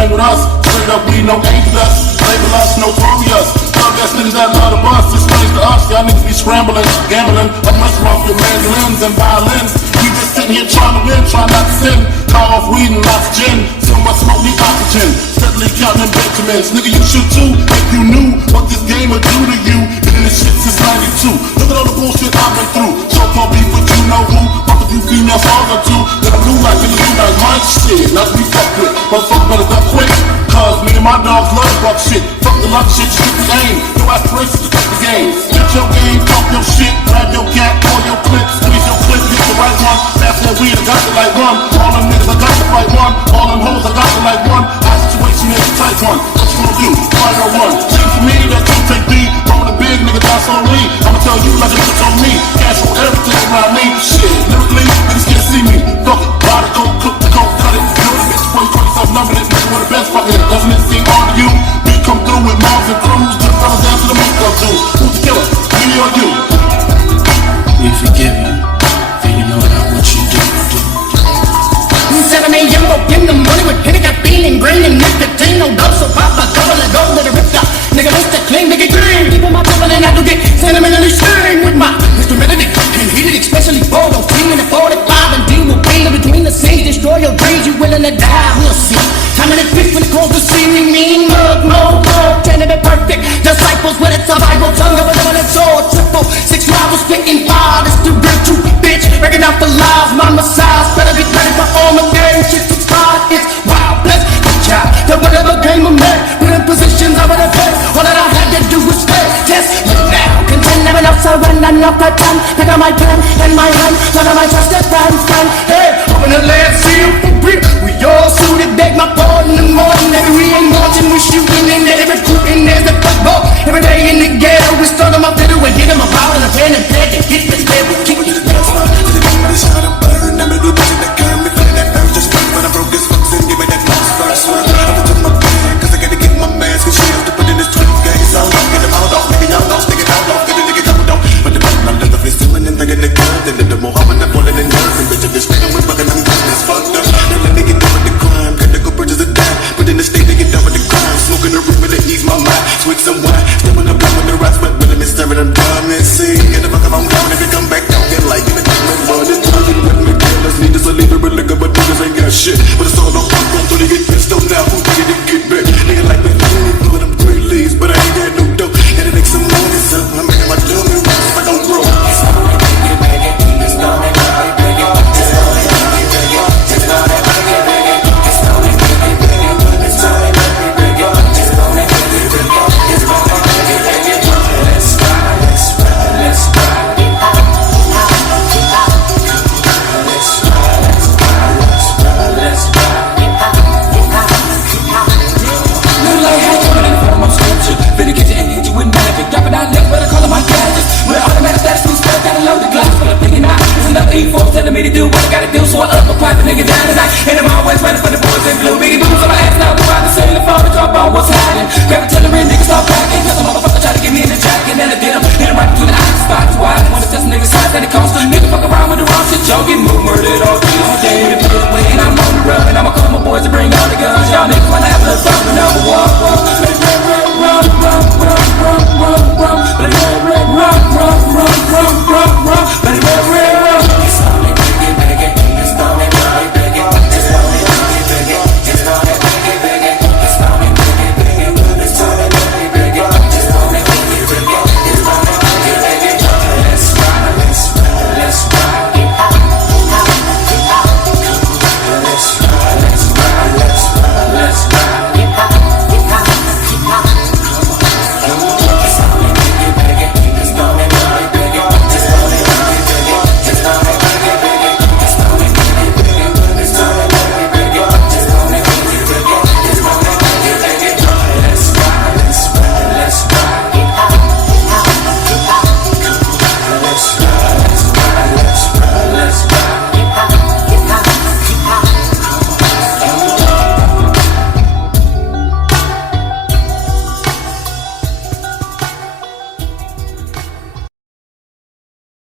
With us, straight up we no angels, label us notorious. Thug ass niggas that love the bus, it's strange to us. Y'all niggas be scrambling, gambling, a much off your mandolins and violins. We just sitting here trying to win, trying not to sin. Call off weed and lots of gin, so much smoke need oxygen. Steadily counting Benjamins, nigga you should too. If you knew what this game would do to you, been in this shit since '92. Look at all the bullshit I've been through. So called beef with you know who. Fuck a few female songs or two. Then I'm new like niggas do like my shit. Not to be fucked with, motherfucker better duck quick. Cause me and my dogs love buck shit. Fuck the luck shit, shoot the aim. No aspirations to cut the game. Get your game, talk your shit, grab your cat, pull your clip, squeeze your clip, hit the right one. Pass that weed, I got to like one. All them niggas, I got to fight one. All them hoes, I got to like one. Our situation is a tight one. What you gonna do? Fight or run? Seems to me that you take B. Roll the big nigga, that's on me. I'ma tell you like it's on me. Cash for everything around me. Shit, lyrically, niggas can't see me. Fuck it, buy the coke, cook the coke, cut it. Know the bitch, boy, you call yourself numbered it. Nigga, we're the best fucking. Doesn't it seem on you? We come through with moms and crews. Just fellas down to the meat club too. Who's the killer? Me or you? We forgive you, and you know not what you do. 7 a.m. go in the morning with Henny, got bean and green and nicotine. No dose, so pop a couple of gold that are ripped up. Nigga, Mr. Clean, nigga, green. Keep on my trouble and I do get sentimentally stirring with my Mr. Melody. And heated, especially for those team in the 45 and deal with pain in between the scenes. Destroy your dreams, you willing to die, we'll see. Time in the pitch when it calls to see me mean mug, no mug. Trying to be perfect, disciples with a survival tongue of a double and sword. Triple, 6 rivals, spitting fire. This the real true bitch, breaking out the lies, my massage. Better get ready for all my game, shit to start. It's wild, bless the child. That whatever game I'm in, put in positions I would have been. All that I had to do was stay, test me now. Contend never enough, surrender, enough time. Pick up my pen and my hand, none of my trusted friends.